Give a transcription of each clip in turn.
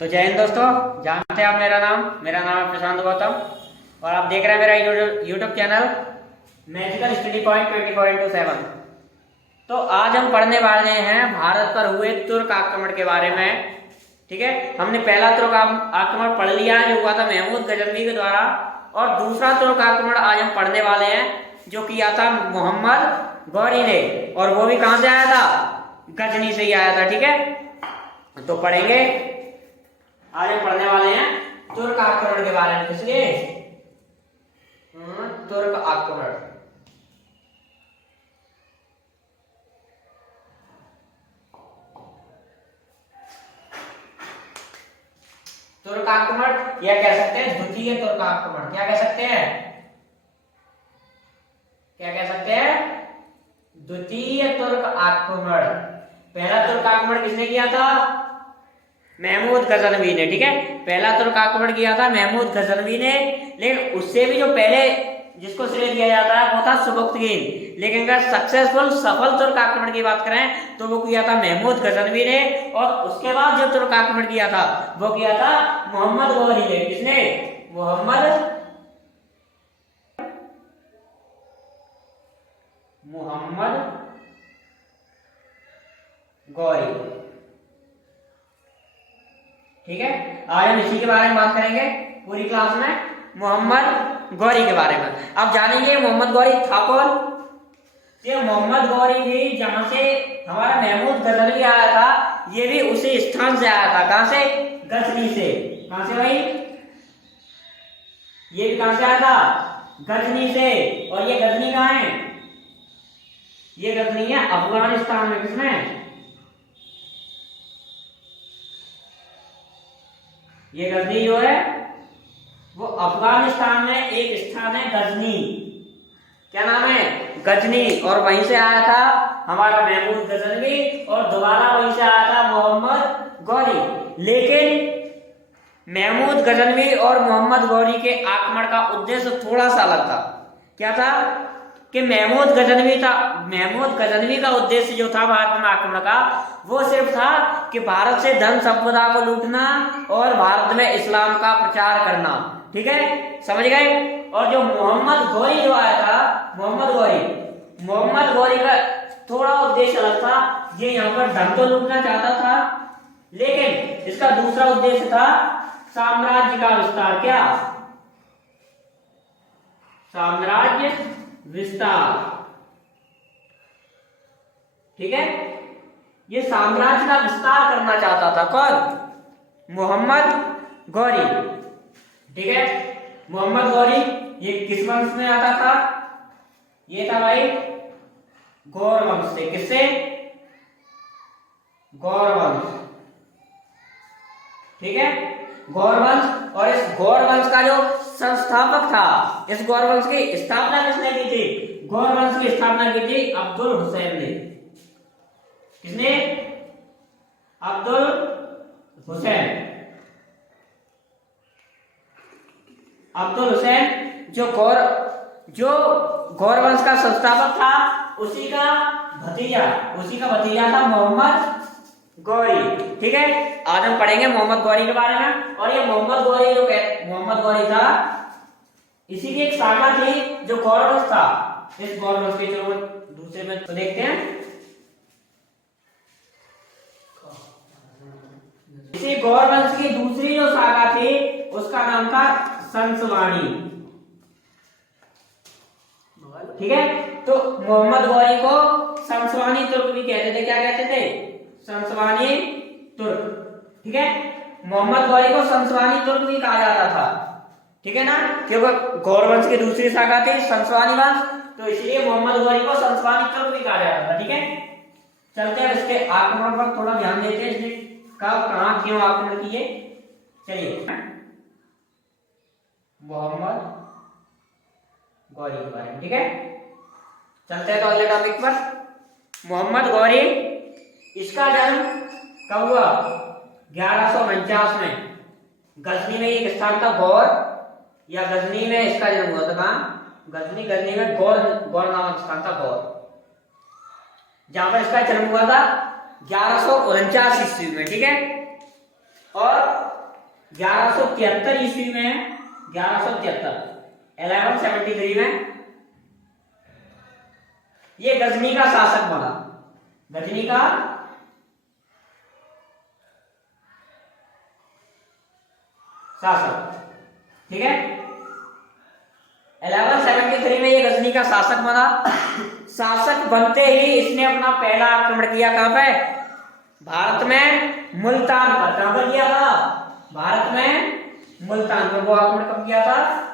तो जय हिंद दोस्तों, जानते हैं आप मेरा नाम है प्रशांत गौतम और आप देख रहे हैं मेरा YouTube channel magical study point 24x7। तो आज हम पढ़ने वाले हैं भारत पर हुए तुर्क आक्रमण के बारे में। ठीक है, हमने पहला तुर्क आक्रमण पढ़ लिया जो हुआ था महमूद गजनवी के द्वारा, और दूसरा तुर्क आक्रमण आज हम पढ़ने वाले हैं जो किया था मोहम्मद गौरी ने, और वो भी कहां से आया था? गजनी से ही आया था। ठीक है, तो पढ़ेंगे। आज हम पढ़ने वाले हैं तुर्क आक्रमण के बारे में। किसके? तुर्क आक्रमण। तुर्क आक्रमण या कह सकते हैं द्वितीय तुर्क आक्रमण। क्या कह सकते हैं? क्या कह सकते हैं? द्वितीय तुर्क आक्रमण। पहला तुर्क आक्रमण किसने किया था? महमूद गजनवी ने। ठीक है, पहला तुर्क आक्रमण किया था महमूद गजनवी ने, लेकिन उससे भी जो पहले जिसको श्रेय दिया जाता है वो था सुबुक्तगीन। लेकिन अगर सफल तुर्क आक्रमण की बात करें तो वो किया था महमूद गजनवी ने, और उसके बाद जो तुर्क आक्रमण किया था वो किया था मोहम्मद गौरी ने। किसने? मोहम्मद गौरी। ठीक है, आज हम इसी के बारे में बात करेंगे पूरी क्लास में, मोहम्मद गौरी के बारे में। अब जानेंगे मोहम्मद गौरी था कौन। ये मोहम्मद गौरी भी जहां से हमारा महमूद गजनवी आया था, ये भी उसी स्थान से आया था। कहां से? गजनी से। कहां से भाई? ये भी कहां से आया था? गजनी से। और ये गजनी कहां है? ये गजनी है अफगानिस्तान में। किसमें? ये गजनी जो है वो अफगानिस्तान में एक स्थान है, गजनी। क्या नाम है? गजनी। और वहीं से आया था हमारा महमूद गजनवी, और दोबारा वहीं से आया था मोहम्मद गौरी। लेकिन महमूद गजनवी और मोहम्मद गौरी के आक्रमण का उद्देश्य थोड़ा सा अलग था। क्या था? कि महमूद गजनवी का उद्देश्य जो था भारत में आक्रमण का, वो सिर्फ था कि भारत से धन संपदा को लूटना और भारत में इस्लाम का प्रचार करना। ठीक है, समझ गए? और जो मोहम्मद गौरी जो आया था, मोहम्मद गौरी का थोड़ा उद्देश्य अलग था। ये यहाँ पर धन तो लूटना चाहता था, लेकिन इसका दूसरा उद्देश्य था साम्राज्य का विस्तार। क्या? साम्राज्य विस्तार। ठीक है, ये साम्राज्य का विस्तार करना चाहता था। कौन? मोहम्मद गौरी। ठीक है, मोहम्मद गौरी ये किस वंश में आता था? ये था भाई गौर वंश से। किससे? गौर वंश। ठीक है, गौर वंश। और इस गौर वंश का जो संस्थापक था, इस गौर वंश की स्थापना किसने की थी? गौर वंश की स्थापना की थी अब्दुल हुसैन ने। किसने? अब्दुल हुसैन। अब्दुल हुसैन जो गौर वंश का संस्थापक था, उसी का भतीजा था मोहम्मद गौरी। ठीक है, आज हम पढ़ेंगे मोहम्मद गौरी के बारे में। और ये मोहम्मद गौरी था, इसी की एक शाखा थी जो गौर वंश था। इस गौर वंश के जो दूसरे में तो देखते हैं, इसी गौर वंश की दूसरी जो शाखा थी उसका नाम था संसवानी। ठीक है, तो मोहम्मद गौरी को संसवानी तुर्क भी कहते थे। क्या कहते थे? संसवानी तुर्क। ठीक है, मोहम्मद गौरी को संसवानी तुर्क भी कहा जाता था। ठीक है ना, क्योंकि गौर वंश की दूसरी शाखा थी संसवानी वंश, तो इसलिए मोहम्मद गौरी को संसवानी तुर्क भी कहा जाता था। ठीक है, चलते हैं इसके आक्रमण पर थोड़ा ध्यान देते हैं, इसने कब कहां क्यों आक्रमण किए। चलिए, मोहम्मद गौरी के बारे में। ठीक है, चलते हैं तो अगले टॉपिक पर। मोहम्मद गौरी, इसका जन्म कब हुआ? 1149 में। गजनी में एक स्थान था गौर, या गजनी में इसका जन्म हुआ था। कहां? गजनी में गौर नामक स्थान था, गौर, जहां पर इसका जन्म हुआ था 1149 ईस्वी में। ठीक है, और 1173 ईस्वी में, 1173 में ये गजनी का शासक बना, गजनी का शासक, ठीक है। 1173 में ये गजनी का शासक बना। शासक बनते ही इसने अपना पहला आक्रमण किया कहां पे? भारत में मुल्तान पर। कहां पर किया था? भारत में मुल्तान पर। वो आक्रमण कब किया था?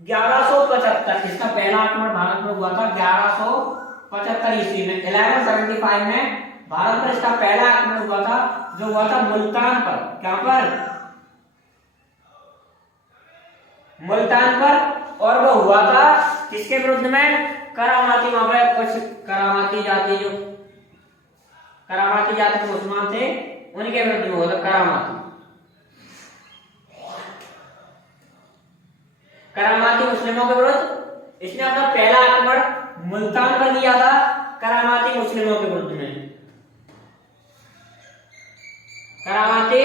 1175। इसका पहला आक्रमण भारत में हुआ था 1175 ईस्वी में। 1175 में भारत में इसका पहला आक्रमण हुआ था, जो हुआ था मुल्तान पर। क्या पर? मुल्तान पर। और वो हुआ था किसके विरुद्ध में? करामाती, वहां पर कुछ करामाती जाति, जो करामाती जाति के मुसलमान थे, उनके विरुद्ध में हुआ था। करामाती मुस्लिमों के विरुद्ध इसने अपना पहला आक्रमण मुल्तान पर किया था, करामाती मुस्लिमों के विरुद्ध में। करामाती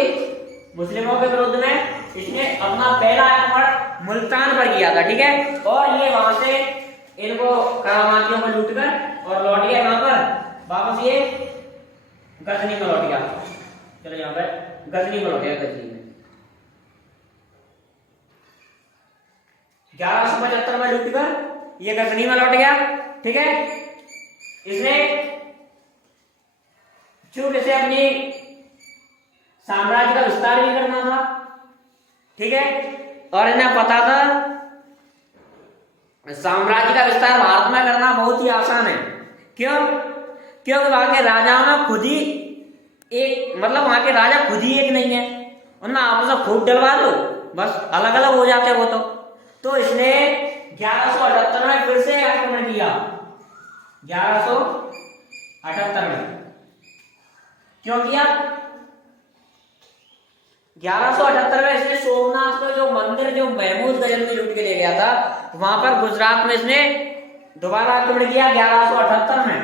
मुस्लिमों के विरुद्ध में इसने अपना पहला आक्रमण मुल्तान पर किया था, ठीक है। और ये वहां से इनको करामातियों को लूटकर और लौट गया वहां पर वापस, ये गजनी में लौट गया। चलो यहाँ पर गजनी में लौट गया, गजनी में 1175 में लूटकर ये गजनी में लौट गया, ठीक है। इसने चूंकि इसे अपनी साम्राज्य का विस्तार भी करना था, ठीक है, और इन्हें पता था साम्राज्य का विस्तार भारत में करना बहुत ही आसान है। क्यों? क्योंकि वहां के राजाओं में खुद ही एक, मतलब वहां के राजा खुद ही एक नहीं है, उनमें आपस में फूट डलवा दो, बस अलग अलग हो जाते वो तो इसने 1178 में फिर से आक्रमण किया। 1178 में क्यों किया? 1178 में इसने सोमनाथ का जो मंदिर, जो महमूद गजनवी लूट के ले गया था, वहां पर गुजरात में इसने दोबारा आक्रमण किया 1178 में।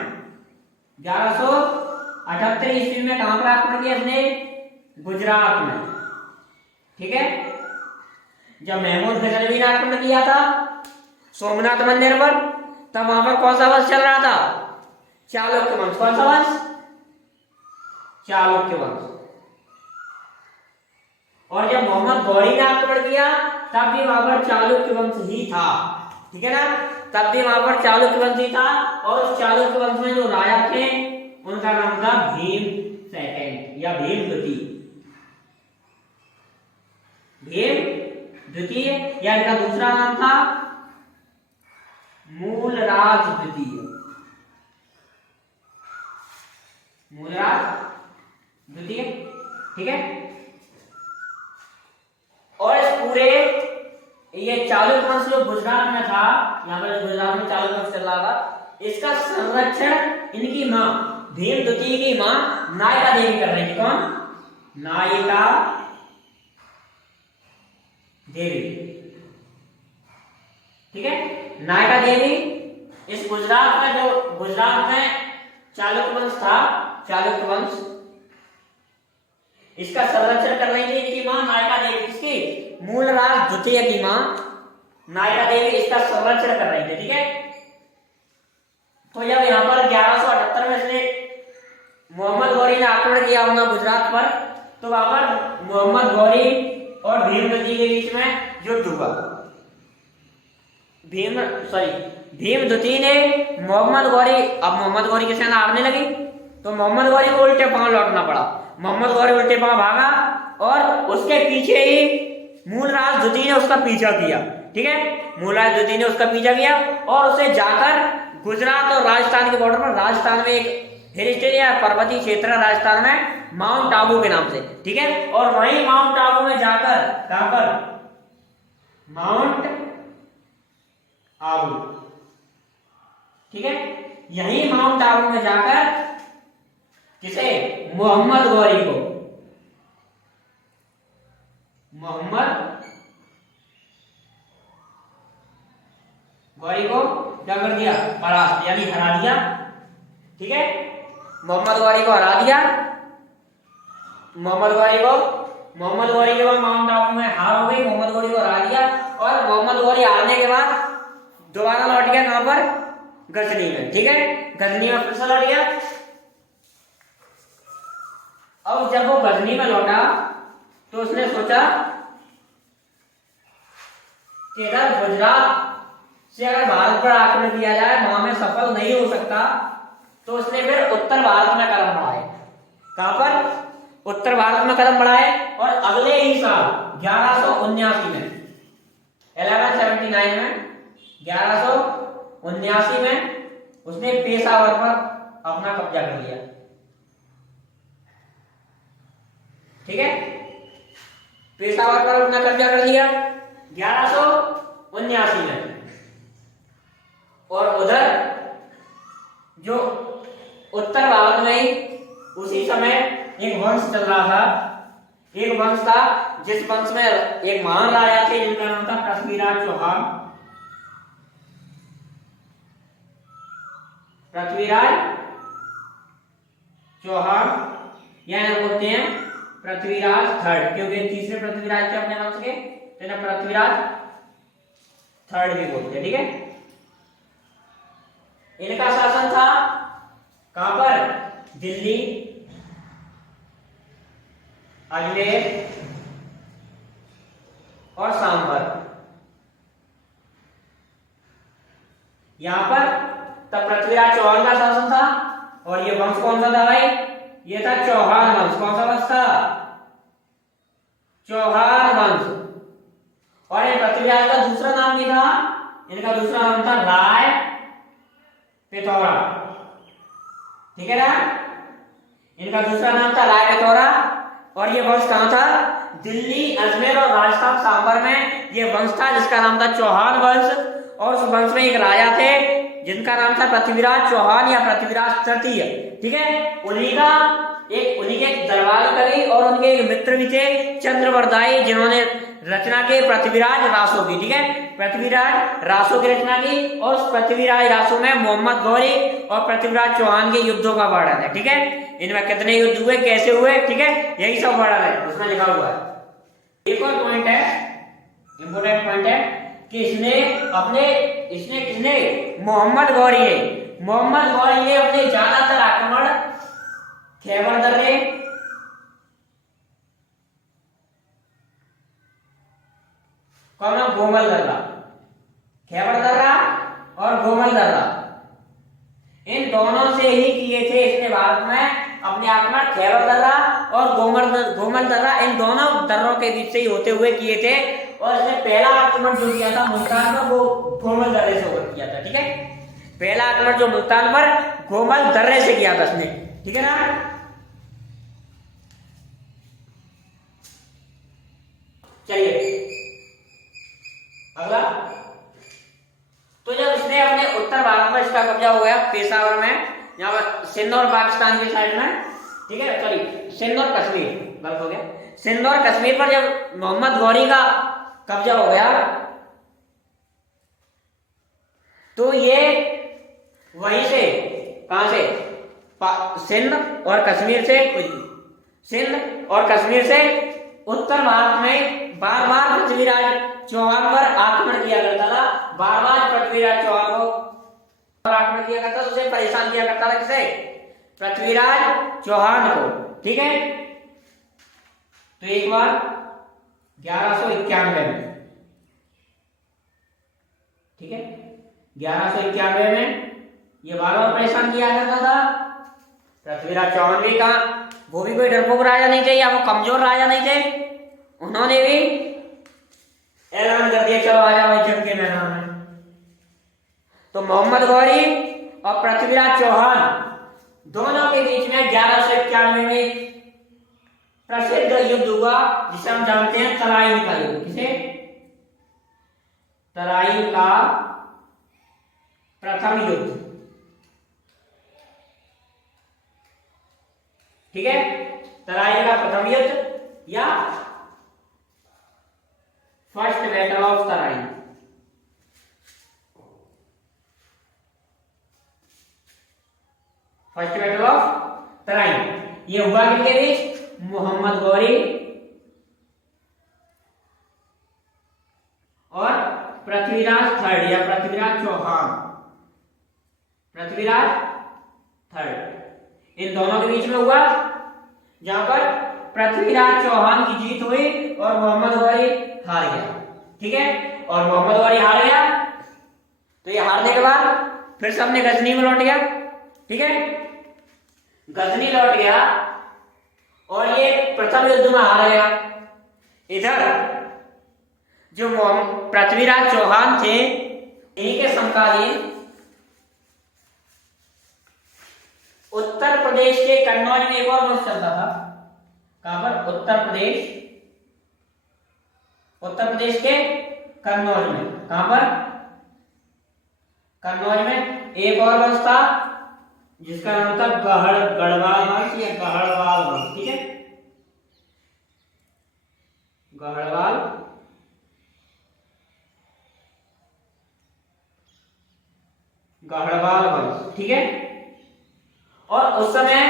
1178 ईस्वी में कहां पर आक्रमण किया इसने? गुजरात में, ठीक है। जब महमूद गजनवी ने आक्रमण किया था सोमनाथ मंदिर पर, तब वहां पर कौन सा वंश चल रहा था? चालुक्य वंश। कौन सा वंश? चालुक्य वंश। और जब मोहम्मद गौरी ने आक्रमण किया तब भी वहां पर चालुक्य वंश ही था, ठीक है ना। तब भी वहां पर चालुक्य वंश ही था, और उस चालुक्य वंश में जो राजा थे उनका नाम था भीम सेकंड या भीम द्वितीय। भीम द्वितीय या इनका दूसरा नाम था मूलराज द्वितीय। मूलराज द्वितीय, ठीक है। और इस पूरे ये चालुक्य वंश जो गुजरात में था, यहाँ पर गुजरात में चालुक्य वंश चल रहा था, इसका संरक्षण इनकी मां भीम द्वितीय की मां नायिका देवी कर रही थी। कौन? नायिका देवी, ठीक है। नायिका देवी इस गुजरात में, जो गुजरात में चालुक्य वंश था, चालुक्य वंश, इसका संरक्षण कर रही थी इनकी मां नायिका देवी। किसकी? मूलराज द्वितीय की मां नायिका देवी इसका संरक्षण कर रही थी, ठीक है। तो जब यहाँ पर 1178 में इसने मोहम्मद गौरी ने आक्रमण किया अपना गुजरात पर, तो वहां पर मोहम्मद गौरी और भीम द्वितीय के बीच में युद्ध हुआ। भीम द्वितीय ने मोहम्मद गौरी, अब मोहम्मद गौरी की सेना आगने लगी तो मोहम्मद गौरी को उल्टे पांव लौटना पड़ा। मोहम्मद गौरी उल्टे पांव भागा और उसके पीछे ही मूलराज द्वितीय ने उसका पीछा किया, ठीक है। मूलराज द्वितीय ने उसका पीछा किया और उसे जाकर गुजरात और राजस्थान के बॉर्डर पर, राजस्थान में एक हिल स्टेशन या पर्वतीय क्षेत्र है राजस्थान में, माउंट आबू के नाम से, ठीक है। और वहीं माउंट आबू में जाकर, कहां पर? माउंट आबू, ठीक है। यही माउंट आबू में जाकर किसे? मोहम्मद गौरी को, मोहम्मद गौरी को क्या कर दिया? परास्त यानी हरा दिया, ठीक है। मोहम्मद गौरी को हरा दिया मोहम्मद गौरी के बाद माउंट आबू में हार हो गई, मोहम्मद गौरी को हरा दिया और मोहम्मद गौरी हारने के बाद दोबारा लौट गया कहां पर, गजनी में। ठीक है, गजनी में फिर से लौट गया। अब जब वो गजनी में लौटा तो उसने सोचा कि इधर गुजरात से अगर भारत पर आक्रमण किया जाए वहां में सफल नहीं हो सकता, तो उसने फिर उत्तर भारत में कदम बढ़ाए। कहां पर, उत्तर भारत में कदम बढ़ाए और अगले ही साल 1179 में 1179 में 1179 में उसने पेशावर पर अपना कब्जा कर लिया। ठीक है, पेशावर पर अपना कब्जा कर लिया 1179 में। और उधर जो उत्तर भारत में ही उसी समय एक वंश चल रहा था, एक वंश था जिस वंश में एक महान राजा थे जिनका नाम था पृथ्वीराज चौहान। पृथ्वीराज चौहान या बोलते हैं पृथ्वीराज थर्ड, क्योंकि तीसरे पृथ्वीराज के अपने वंश के तो इन्हें पृथ्वीराज थर्ड भी बोलते हैं। ठीक है, इनका शासन था कहां पर, दिल्ली, अजमेर और सांभर। यहां पर तब पृथ्वीराज चौहान का शासन था और ये वंश कौन सा था भाई, ये था चौहान वंश। कौन सा वंश था, चौहान वंश। और ये पृथ्वीराज का दूसरा नाम भी था, इनका दूसरा नाम था राय पिथौरा। ठीक है ना, इनका दूसरा नाम था राय पिथौरा। और ये वंश कहां था, दिल्ली, अजमेर और राजस्थान सांभर में ये वंश था जिसका नाम था चौहान वंश। और उस वंश में एक राजा थे जिनका नाम था पृथ्वीराज चौहान या पृथ्वीराज तृतीय। ठीक है, उन्हीं के एक दरबारी कवि और उनके एक मित्र भी थे चंद्रवरदाई, जिन्होंने रचना के पृथ्वीराज रासो की। ठीक है, पृथ्वीराज रासो की रचना की और उस पृथ्वीराज रासो में मोहम्मद गौरी और पृथ्वीराज चौहान के युद्धों का वर्णन है। ठीक है, इनमें कितने युद्ध हुए, कैसे हुए, ठीक है, यही सब वर्णन है उसमें लिखा हुआ है। एक और पॉइंट है, इंपोर्टेंट पॉइंट है कि किसने, मोहम्मद गौरी ने अपने ज्यादातर आक्रमण खैबर दर्रे, गोमल दर्रा, खैबर दर्रा और गोमल दर्रा, इन दोनों से ही किए थे इसने भारत में अपने आक्रमण। खैबर दर्रा और गोमल दर्रा, इन दोनों दर्रों के बीच से ही होते हुए किए थे। और इसने पहला आक्रमण जो किया था मुल्तान पर, वो गोमल दर्रे से होकर किया था। ठीक है, पहला आक्रमण जो मुल्तान पर गोमल दर्रे से किया था इसने। ठीक है ना, चलिए अगला। तो जब इसने अपने उत्तर भारत में इसका कब्जा हो गया, पेशावर में, यहाँ पर सिंध और पाकिस्तान की साइड में, ठीक है, सॉरी सिंध और कश्मीर, गलत हो गया, सिंध और कश्मीर पर जब मोहम्मद गौरी का कब्जा हो गया तो ये वहीं से, कहां से, सिंध और कश्मीर से उत्तर भारत में बार बार पृथ्वीराज चौहान पर आक्रमण किया करता था। बार बार पृथ्वीराज चौहान को आक्रमण किया करता था, उसे परेशान किया करता था। किसे, पृथ्वीराज चौहान को। ठीक है, तो एक बार 1191 में, ठीक है, 1191 में ये बार बार परेशान किया करता था। पृथ्वीराज चौहान भी कहा, वो भी कोई डरपोक राजा नहीं थे या वो कमजोर राजा नहीं थे, उन्होंने भी ऐलान कर दिया चलो आ जाओ जंग के मैदान में। तो मोहम्मद गौरी और पृथ्वीराज चौहान दोनों के बीच में 1191 में प्रसिद्ध युद्ध हुआ जिसे हम जानते हैं तराइन का युद्ध। किसे, तराइन का प्रथम युद्ध। ठीक है, तराइन का प्रथम युद्ध या first battle of Tarain. First battle of Tarain ये हुआ किसके बीच, मोहम्मद गौरी और पृथ्वीराज थर्ड या पृथ्वीराज चौहान, पृथ्वीराज थर्ड, इन दोनों के बीच में हुआ, जहां पर पृथ्वीराज चौहान की जीत हुई और मोहम्मद गौरी हार गया। ठीक है, और मोहम्मद गौरी हार गया तो ये हारने के बाद फिर से अपने गजनी में लौट गया। ठीक है, गजनी लौट गया और ये प्रथम युद्ध में हार गया। इधर जो पृथ्वीराज चौहान थे, इन्हीं के समकालीन उत्तर प्रदेश के कन्नौज में एक और वंश चलता था। कहां पर? उत्तर प्रदेश के कन्नौज में। कहां पर? कन्नौज में एक और वंश था जिसका नाम था गढ़वाल वंश या गढ़वाल वंश। ठीक है, गढ़वाल वंश। ठीक है, और उस समय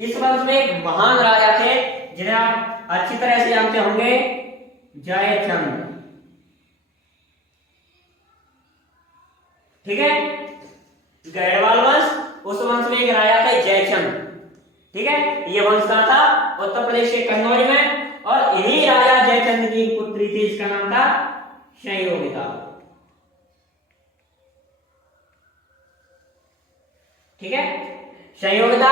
इस वंश में एक महान राजा थे जिन्हें आप अच्छी तरह से जानते होंगे, जयचंद। ठीक है, गढ़वाल वंश, उस वंश में एक राजा थे जयचंद। ठीक है, ये वंश था उत्तर प्रदेश के कन्नौज में और इन्हीं राजा जयचंद की पुत्री थी, इसका नाम था संयोगिता। ठीक है, संयोगिता।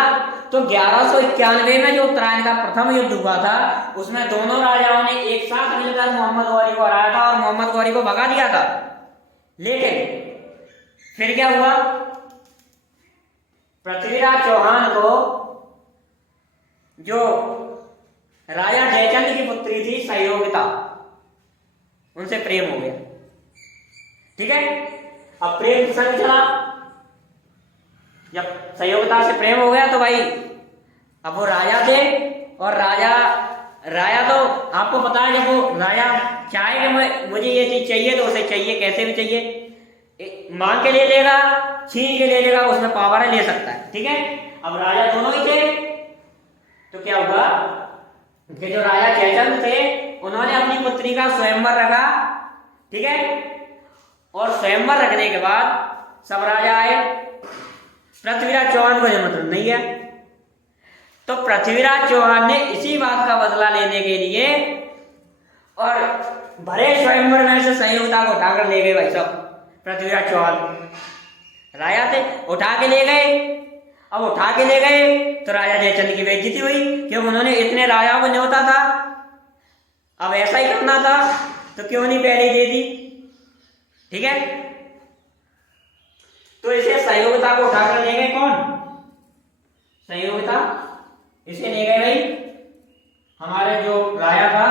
तो 1191 में जो उत्तरायण का प्रथम युद्ध हुआ था, उसमें दोनों राजाओं ने एक साथ मिलकर मोहम्मद गौरी को हराया था और मोहम्मद गौरी को भगा दिया था। लेकिन फिर क्या हुआ? पृथ्वीराज चौहान को जो राजा जयचंद की पुत्री थी संयोगिता, उनसे प्रेम हो गया। ठीक है, अब प्रेम की संग चला। जब संयोगिता से प्रेम हो गया तो भाई अब वो राजा थे और राजा तो आपको पता है, जब वो राजा चाहे कि मुझे ये चीज चाहिए तो उसे चाहिए, कैसे भी चाहिए, मांग के ले लेगा, छीन के ले लेगा, उसमें पावर है, ले सकता है। ठीक है, अब राजा दोनों ही थे तो क्या हुआ कि जो राजा जयचंद थे उन्होंने अपनी पुत्री का स्वयंवर रखा। ठीक है, और स्वयंवर रखने के बाद सब राजा आए, पृथ्वीराज चौहान को निमंत्रण नहीं है। तो पृथ्वीराज चौहान ने इसी बात का बदला लेने के लिए और भरे स्वयंवर में से संयोगिता को उठाकर ले गए। भाई सब पृथ्वीराज चौहान राजा थे, उठा के ले गए। अब उठा के ले गए तो राजा जयचंद की बेइज्जती हुई, क्योंकि उन्होंने इतने राजाओं को न्योता था, अब ऐसा ही करना था तो क्यों नहीं पहले दे दी। ठीक है, तो इसे संयोगिता को उठाकर ले गए। कौन? संयोगिता, इसे ले गए भाई हमारे जो राजा था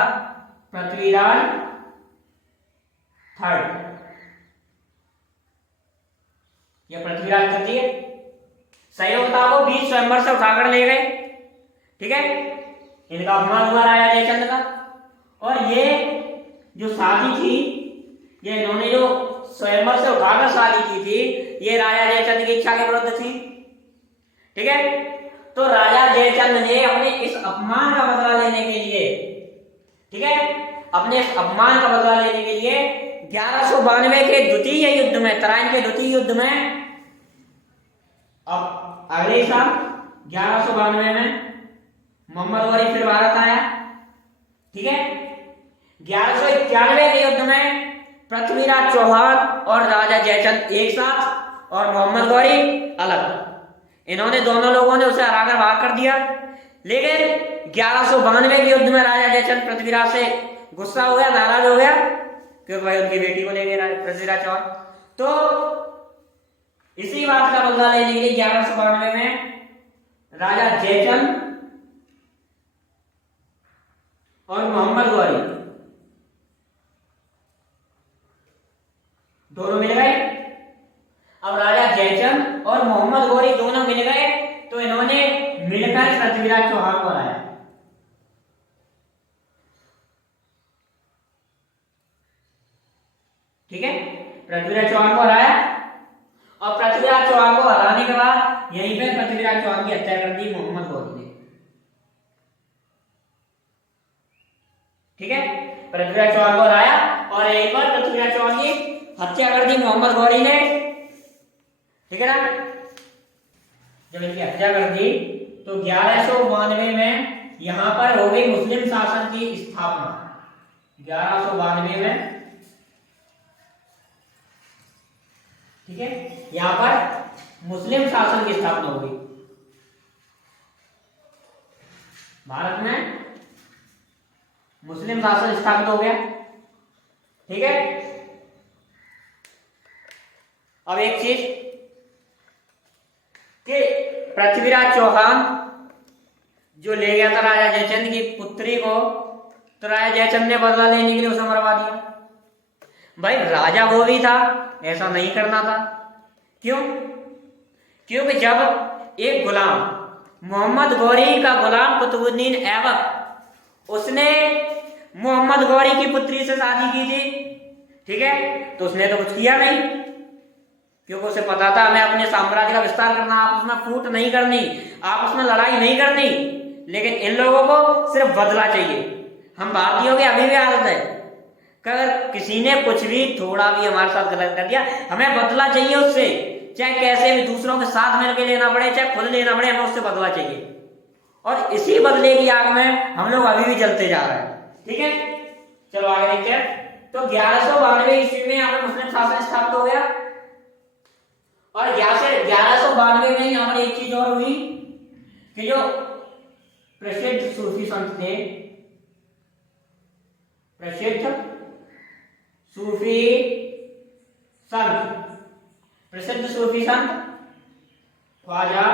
पृथ्वीराज थर्ड या पृथ्वीराज तृतीय, संयोगिता को बीच स्वयंवर से उठाकर ले गए। ठीक है, इनका अपमान हुआ राजा जयचंद का। और ये जो शादी थी, ये इन्होंने जो स्वयंवर से उठाकर शादी की थी, ये राजा जयचंद की इच्छा के विरुद्ध थी। ठीक है, तो राजा जयचंद ने अपने इस अपमान का बदला लेने के लिए, ठीक है, अपने इस अपमान का बदला लेने के लिए 1192 के द्वितीय युद्ध में, तराइन के द्वितीय युद्ध में, अब अगले साल 1192 में मोहम्मद गौरी फिर भारत आया। ठीक है, 1191 के युद्ध में पृथ्वीराज चौहान और राजा जयचंद एक साथ और मोहम्मद गौरी अलग, इन्होंने दोनों लोगों ने उसे हराकर भाग कर दिया। लेकिन 1192 के युद्ध में राजा जयचंद पृथ्वीराज से गुस्सा हो गया, नाराज हो गया, क्योंकि भाई उनकी बेटी को ले गए पृथ्वीराज चौहान। तो इसी बात का बदला लेने के लिए 1192 में राजा जयचंद और मोहम्मद गौरी दोनों मिल गए। अब राजा जयचंद और मोहम्मद गौरी दोनों मिल गए तो इन्होंने मिलकर पृथ्वीराज चौहान को हराया। ठीक है, पृथ्वीराज चौहान को हराया और पृथ्वीराज चौहान को हराने के बाद यहीं पे पृथ्वीराज चौहान की हत्या कर दी मोहम्मद गौरी ने। ठीक है, पृथ्वीराज चौहान को हराया और एक बार पृथ्वीराज चौहान की हत्या कर दी मोहम्मद गौरी ने, ठीक है ना। जब इनकी हत्या कर दी तो 1192 में यहां पर हो गई मुस्लिम शासन की स्थापना। 1192 में, ठीक है, यहां पर मुस्लिम शासन की स्थापना हो गई। भारत में मुस्लिम शासन स्थापित हो गया, ठीक है। अब एक चीज कि पृथ्वीराज चौहान जो ले गया था राजा जयचंद की पुत्री को, तो राजा जयचंद ने बदला लेने के लिए उसे मरवा दिया। भाई राजा वो भी था, ऐसा नहीं करना था। क्यों? क्योंकि जब एक गुलाम मोहम्मद गौरी का गुलाम कुतुबुद्दीन ऐबक उसने मोहम्मद गौरी की पुत्री से शादी की थी, ठीक है, तो उसने तो कुछ किया नहीं, क्योंकि उसे पता था हमें अपने साम्राज्य का विस्तार करना, आपस में फूट नहीं करनी, आपस में लड़ाई नहीं करनी। लेकिन इन लोगों को सिर्फ बदला चाहिए। हम भारतीयों की अभी भी आदत है, अगर किसी ने कुछ भी थोड़ा भी हमारे साथ गलत कर दिया, हमें बदला चाहिए उससे, चाहे कैसे भी दूसरों के साथ मिलकर लेना पड़े, चाहे खुद लेना पड़े, हमें उससे बदला चाहिए। और इसी बदले की आग में हम लोग अभी भी चलते जा रहे हैं, ठीक है। चलो आगे देखते हैं। तो 1192 ईस्वी में यहाँ पर मुस्लिम शासन स्थापित हो गया। और 1192 में यहाँ पर एक चीज और हुई कि जो प्रसिद्ध सूफी संत थे, प्रसिद्ध सूफी संत ख्वाजा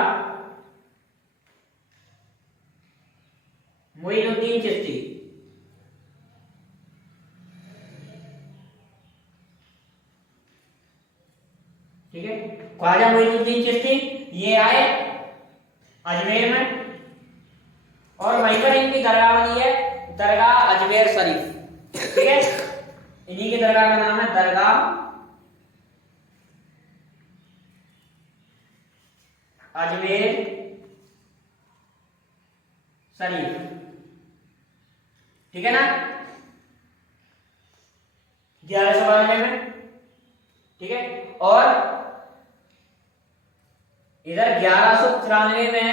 मोइनुद्दीन चिश्ती, ठीक है, ख्वाजा मोइनुद्दीन चिश्ती ये आए अजमेर में, और वहीं पर इनकी दरगाह बनी है, दरगाह अजमेर शरीफ, ठीक है। इन्हीं की दरगाह का नाम है दरगाह अजमेर शरीफ, ठीक है ना। 1192 में, ठीक है। और इधर 1193 में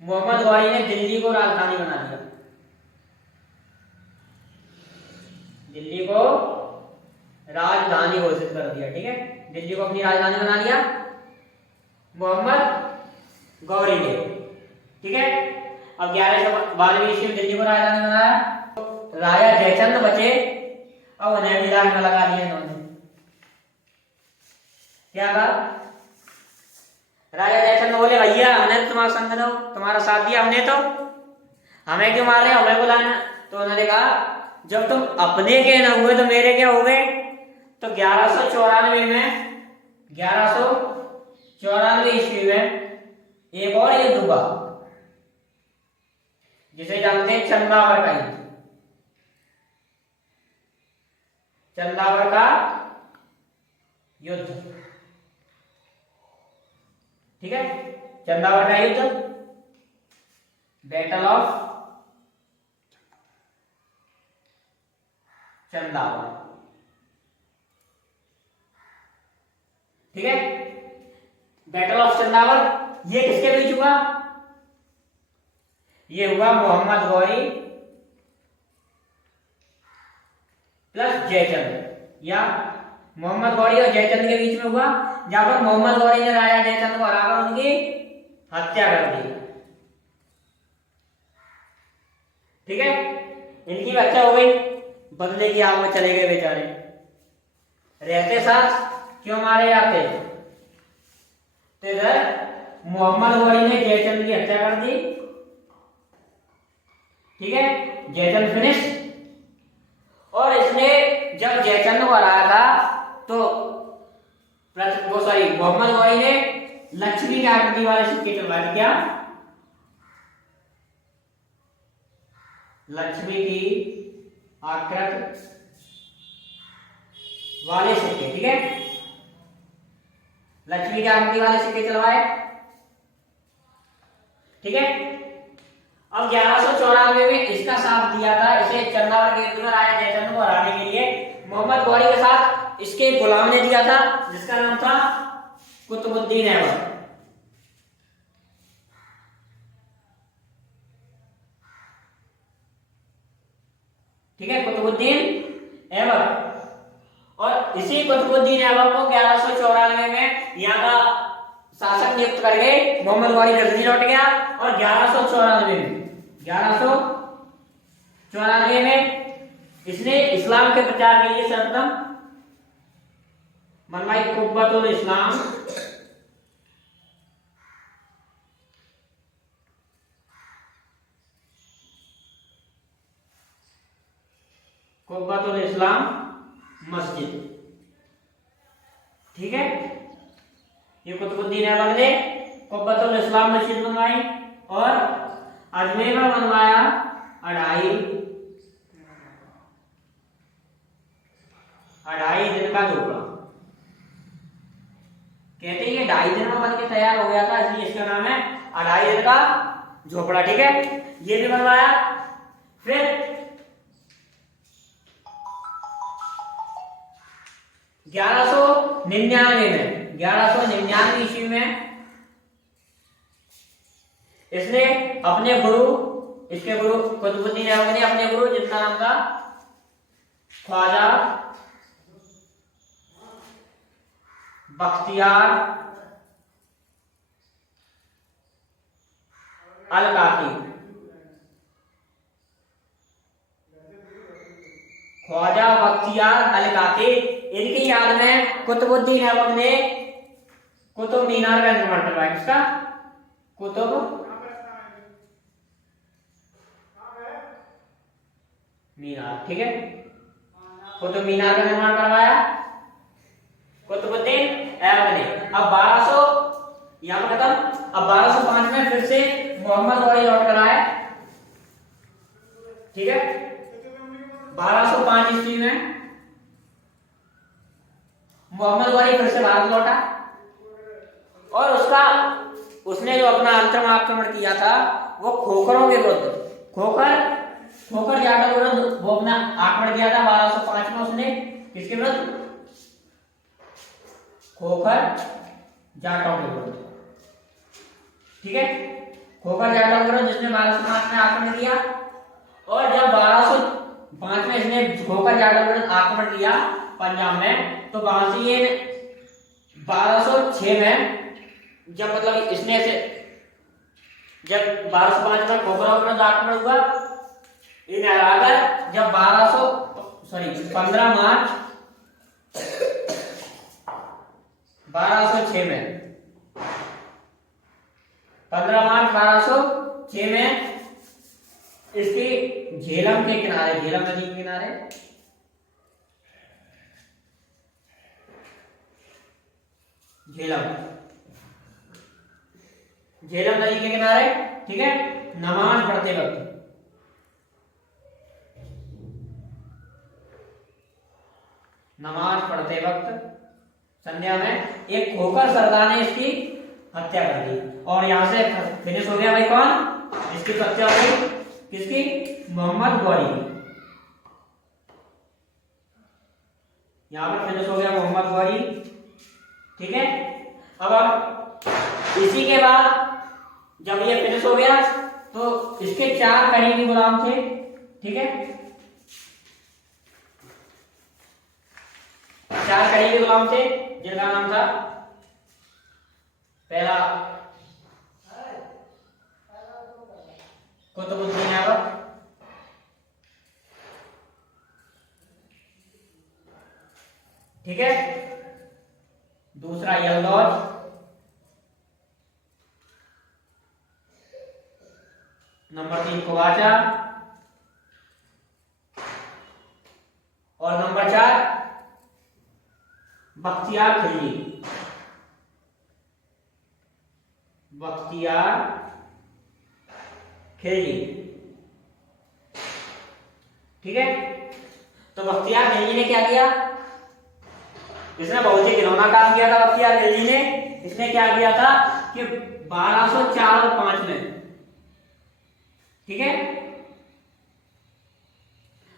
मोहम्मद गौरी ने दिल्ली को राजधानी बना दिया, दिल्ली को राजधानी घोषित कर दिया, ठीक है। दिल्ली को अपनी राजधानी बना दिया मोहम्मद गौरी ने, ठीक है। अब 1192 ईस्वी में दिल्ली को राजधानी बनाया, तो राजा जयचंद बचे, अब उन्हें मिलान में लगा दिया इन्होंने। क्या कहा? राजा जयचंद बोले भैया हमने तो तुम्हारा संग दो, तुम्हारा साथ दिया हमने, तो हमें क्यों मार रहे, हमें बुलाना। तो उन्होंने कहा जब तुम अपने के न हुए तो मेरे क्या हो गए। तो 1194 में, 1194 ईस्वी में एक और युद्ध हुआ जिसे जानते हैं चंदावर का युद्ध, चंदावर का युद्ध, ठीक है। चंदावर का युद्ध, बैटल ऑफ चंदावर, ठीक है। बैटल ऑफ चंदावर ये किसके बीच हुआ? ये हुआ मोहम्मद गौरी प्लस जयचंद, या मोहम्मद गौरी और जयचंद के बीच में हुआ, जहां पर मोहम्मद गौरी ने राजा जयचंद को हराकर उनकी हत्या कर दी, ठीक है। इनकी हत्या हो गई, बदले की आग में चले गए बेचारे, रहते साथ क्यों मारे जाते। तो इधर मोहम्मद गौरी ने जयचंद की हत्या कर दी, ठीक है, जयचंद फिनिश। और इसने जब जयचंद को हराया था तो मोहम्मद गौरी ने लक्ष्मी की आकृति वाले सिक्के चलवाए। क्या? लक्ष्मी की आकृति वाले सिक्के, ठीक है, लक्ष्मी की आकृति वाले सिक्के चलवाए, ठीक है। अब अब 1194 में इसका साथ दिया था, इसे चंदावर के युद्ध में राजा जयचंद को हराने के लिए मोहम्मद गौरी के साथ इसके गुलाम ने दिया था, जिसका नाम था कुतुबुद्दीन ऐबक। ठीक है, कुतुबुद्दीन ऐबक। और इसी कुतुबुद्दीन ऐबक को 1194 में यहाँ का शासक नियुक्त करके मोहम्मद गौरी गजनी लौट गया। और 1194 में इसने इस्लाम के प्रचार के लिए सर्वप्रथम बनवाई कुब्बतुल इस्लाम। कुब्बतुल इस्लाम मस्जिद। ठीक है, ये कुतुबुद्दीन ऐबक ने कुब्बतुल इस्लाम मस्जिद बनवाई। और अजमेर में बनवाया अढ़ाई दिन का झोपड़ा। कहते हैं ये 2.5 दिन में बन के तैयार हो गया था, इसलिए इसका नाम है 2.5 दिन का झोपड़ा। ठीक है, ये भी बनवाया। फिर 1199 ईस्वी में इसने अपने गुरु, इसके गुरु कुतुबुद्दीन ऐबक ने अपने गुरु, जिसका नाम था ख्वाजा बख्तियार अल काकी, ख्वाजा बख्तियार अल काकी, इनकी याद में कुतुबुद्दीन ऐबक ने कुतुब मीनार का निर्माण करवाया। किसका? कुतुब मीनार। ठीक है, कुतुब मीनार का निर्माण करवाया कुतुबुद्दीन ऐबक ने। अब 1200 यहां पर खत्म। अब 1205 में फिर से मोहम्मद गौरी लौट कर आए। ठीक है, 1205 ईस्वी में मोहम्मद गौरी फिर से भारत लौटा और उसने जो अपना अंतरम आक्रमण किया था वो खोखरों के विरुद्ध, खोखर जाटों के विरुद्ध वो अपना आक्रमण किया था 1205 में। उसने किसके विरुद्ध? खोखर जाटों के विरुद्ध। ठीक है, खोखर जाटों के विरुद्ध जिसने 1205 में आक्रमण किया। और जब 1205 में इसने खोखर जाटों के विरुद्ध आक्रमण किया पंजाब में, तो वहां से ये 1206 में जब मतलब इसने से जब 1205 में खोखरों के विरुद्ध आक्रमण हुआ, इन्हें हराकर जब 15 मार्च 1206 में 15 मार्च 1206 में इसकी झेलम के किनारे, झेलम नदी के किनारे झेलम नदी के किनारे, ठीक है, नमाज पढ़ते वक्त संध्या में एक खोखर सरदार ने इसकी हत्या कर दी। और यहां से फिनिश हो गया भाई कौन? इसकी हत्या हो गई किसकी? मोहम्मद गौरी। यहां पर फिनिश हो गया मोहम्मद गौरी। ठीक है, अब इसी के बाद जब ये फिनिश हो गया तो इसके 4 करीबी गुलाम थे। ठीक है, 4 करीबी गुलाम थे जिनका नाम था, पहला कुतुबुद्दीन ऐबक, ठीक है, दूसरा यलदौज, नंबर 3 ख्वाजा और नंबर 4 बख्तियार खिलजी। ठीक है, तो बख्तियार खिलजी ने क्या किया? इसने बहुत ही घिनौना काम किया था। बख्तियार खिलजी ने इसने क्या किया था कि 1204 और 5 में, ठीक है।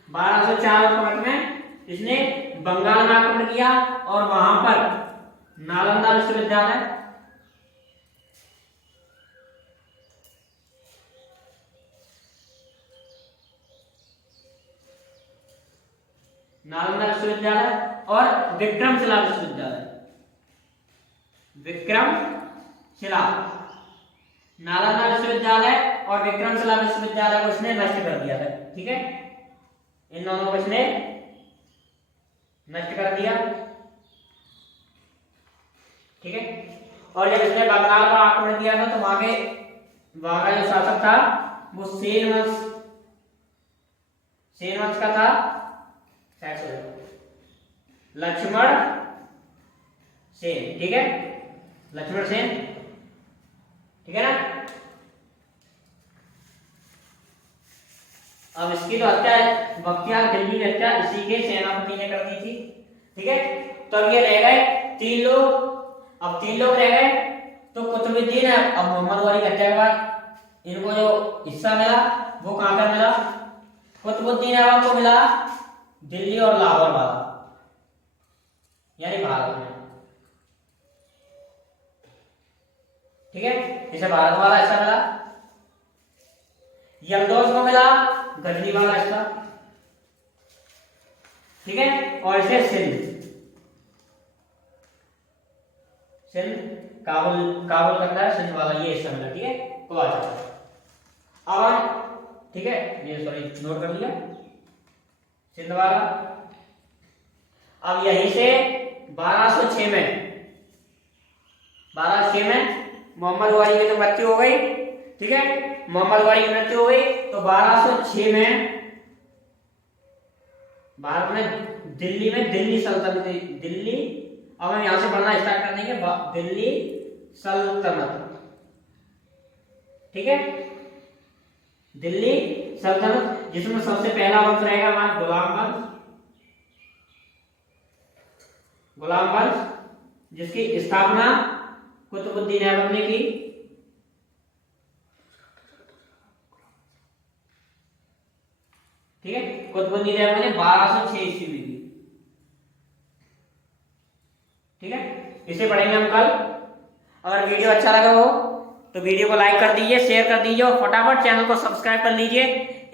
1204 में इसने बंगाल में आक्रमण किया और वहां पर नालंदा विश्वविद्यालय, नालंदा विश्वविद्यालय और विक्रमशिला विश्वविद्यालय, विक्रमशिला, नालंदा विश्वविद्यालय और विक्रमशिला विश्वविद्यालय को इसने नष्ट कर दिया था। ठीक है, इन दोनों को इसने नष्ट कर दिया। ठीक है, और जब इसने बंगाल पर आक्रमण किया था तो वहां का जो शासक था वो सेन वंश का था, लक्ष्मण सेन। ठीक है, लक्ष्मण सेन। ठीक है ना। अब इसकी तो हत्या बख्तियार खिलजी की हत्या इसी के सेनापति ने कर दी थी। ठीक है, तो अब ये रह गए 3 लोग। अब 3 लोग रह गए तो कुतुबुद्दीन है। अब मोहम्मद गौरी की हत्या के बाद इनको जो हिस्सा मिला वो कहां पर मिला? कुतुबुद्दीन ऐबक को मिला दिल्ली और लाहौर वाला, यानी भारत में। ठीक है, इसे भारत वाला हिस्सा मिला। यमदोस को मिला गजनी वाला हिस्सा। ठीक है, और इसे सिंध काबुल करता है, सिंध वाला ये हिस्सा मिला। ठीक है, तो आ जाओ अब हम। ठीक है, ये सॉरी नोट कर लिया, सिंध वाला। अब यहीं से 1206 में मोहम्मद गौरी की तो मृत्यु हो गई। ठीक है, मोहम्मद गौरी की मृत्यु हो गई तो 1206 में भारत में दिल्ली सल्तनत, दिल्ली, अब हम यहां से पढ़ना स्टार्ट कर देंगे, दिल्ली सल्तनत। ठीक है, दिल्ली सल्तनत, जिसमें सबसे पहला वंश रहेगा हमारा गुलाम वंश, जिसकी स्थापना कुतुबुद्दीन ऐबक ने की। ठीक है, कुतुबुद्दीन ऐबक ने 1206 ईस्वी में की। ठीक है, इसे पढ़ेंगे हम कल। अगर वीडियो अच्छा लगा हो तो वीडियो को लाइक कर दीजिए, शेयर कर दीजिए और फटाफट चैनल को सब्सक्राइब कर लीजिए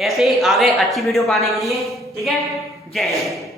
ऐसे ही आगे अच्छी वीडियो पाने के लिए। ठीक है, जय हिंद।